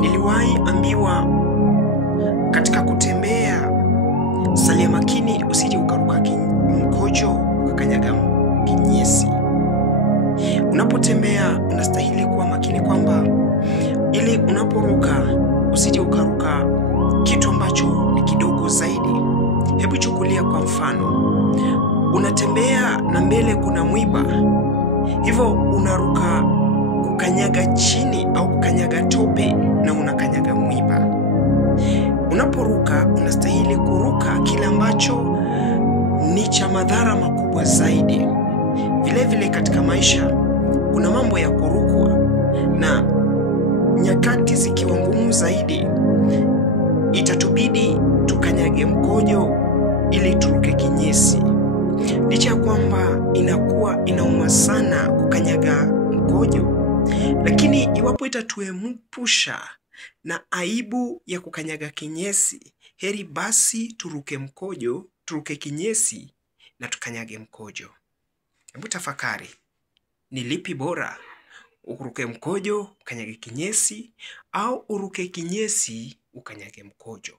Niliwahi ambiwa katika kutembea, salia makini usije ukaruka mkojo ukakanyaga kinyesi. Unapotembea unastahili kuwa makini kwamba ili unaporuka usije ukaruka kitu ambacho ni kidogo zaidi. Hebu chukulia kwa mfano, unatembea na mbele kuna mwiba, hivyo unaruka kukanyaga chini au kukanyaga tope na unakanyaga mwiba. Unaporuka unastahili kuruka kile ambacho ni cha madhara makubwa zaidi. Vile vile katika maisha kuna mambo ya kurukwa, na nyakati zikiwa ngumu zaidi itatubidi tukanyage mkojo ili turuke kinyesi. Licha ya kwamba inakuwa inauma sana kukanyaga mkojo, lakini iwapo itatuepusha na aibu ya kukanyaga kinyesi, heri basi turuke mkojo, turuke kinyesi na tukanyage mkojo. Hebu tafakari, ni lipi bora? Uruke mkojo ukanyage kinyesi au uruke kinyesi ukanyage mkojo?